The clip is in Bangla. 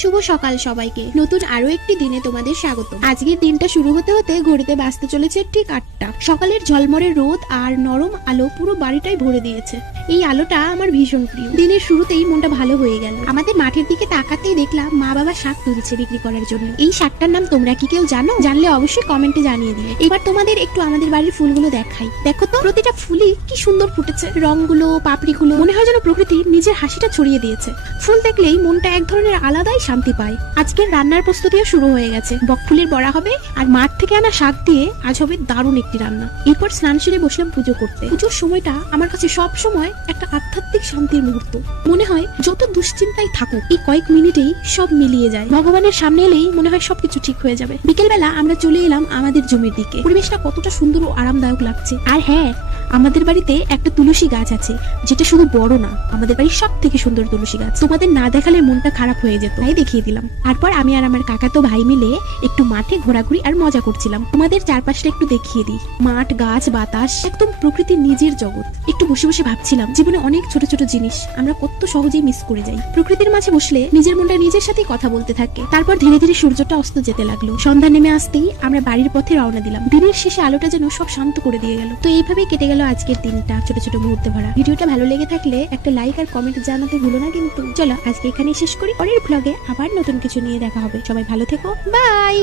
শুভ সকাল সবাইকে। নতুন আরো একটি দিনে তোমাদের স্বাগত। আজকের দিনটা শুরু হতে হতে ঘড়িতে বাজতে চলেছে ঠিক 8টা। সকালের ঝলমলে রোদ আর নরম আলো পুরো বাড়িটাই ভরে দিয়েছে। এই আলোটা আমার ভীষণ প্রিয়। দিনের শুরুতেই মনটা ভালো হয়ে গেল। আমাদের মাঠের দিকে তাকাতেই দেখলাম মা বাবা শাক তুলছে বিক্রি করার জন্য। এই শাকটার নাম তোমরা কি কেউ জানো? জানলে অবশ্যই কমেন্টে জানিয়ে দিও। এবার তোমাদের একটু আমাদের বাড়ির ফুলগুলো দেখাই। দেখো তো, প্রতিটা ফুলই কি সুন্দর ফুটেছে। রংগুলো, পাপড়িগুলো, মনে হয় যেন প্রকৃতি নিজের হাসিটা ছড়িয়ে দিয়েছে। ফুল দেখলেই মনটা এক ধরনের আলাদাই শান্তি পায়। আজকের রান্নার প্রস্তুতিও শুরু হয়ে গেছে। বকফুলের বড়া হবে আর মাঠ থেকে আনা শাক দিয়ে আজ হবে দারুণ একটি রান্না। এরপর স্নান সেরে বসলাম পুজো করতে। পুজোর সময়টা আমার কাছে সব সময় একটা আধ্যাত্মিক শান্তির মুহূর্ত। মনে হয় যত দুশ্চিন্তাই থাকুক, এই কয়েক মিনিটেই সব মিলিয়ে যায়। ভগবানের সামনে এলেই মনে হয় সবকিছু ঠিক হয়ে যাবে। বিকেলবেলা আমরা চলে এলাম আমাদের জমির দিকে। পরিবেশটা কতটা সুন্দর ও আরামদায়ক লাগছে। আর হ্যাঁ, আমাদের বাড়িতে একটা তুলসী গাছ আছে, যেটা শুধু বড় না, আমাদের বাড়ির সব থেকে সুন্দর তুলসী গাছ। তোমাদের না দেখালে মনটা খারাপ হয়ে যেত, তাই দেখিয়ে দিলাম। তারপর আমি আর আমার কাকাতো ভাই মিলে একটু মাঠে ঘোরাঘুরি আর মজা করছিলাম। তোমাদের চারপাশটা একটু দেখিয়ে দিই। মাঠ, গাছ, বাতাস, একদম প্রকৃতির নিজের জগৎ। একটু বসে বসে ভাবছিলাম জীবনে অনেক ছোট ছোট জিনিস আমরা কত সহজেই মিস করে যাই। প্রকৃতির মাঝে বসলে নিজের মনটা নিজের সাথে কথা বলতে থাকে। তারপর ধীরে ধীরে সূর্যটা অস্ত যেতে লাগলো। সন্ধ্যা নেমে আসতেই আমরা বাড়ির পথে রওনা দিলাম। দিনের শেষে আলোটা যেন সব শান্ত করে দিয়ে গেল। তো এইভাবেই কেটে গেল আজকের দিনটা, ছোট ছোট মুহূর্তে ভরা। ভিডিওটা ভালো লেগে থাকলে একটা লাইক আর কমেন্ট জানাতে ভুলো না কিন্তু। চলো আজকে এখানেই শেষ করি। পরের ব্লগে আবার নতুন কিছু নিয়ে দেখা হবে। সবাই ভালো থেকো, বাই।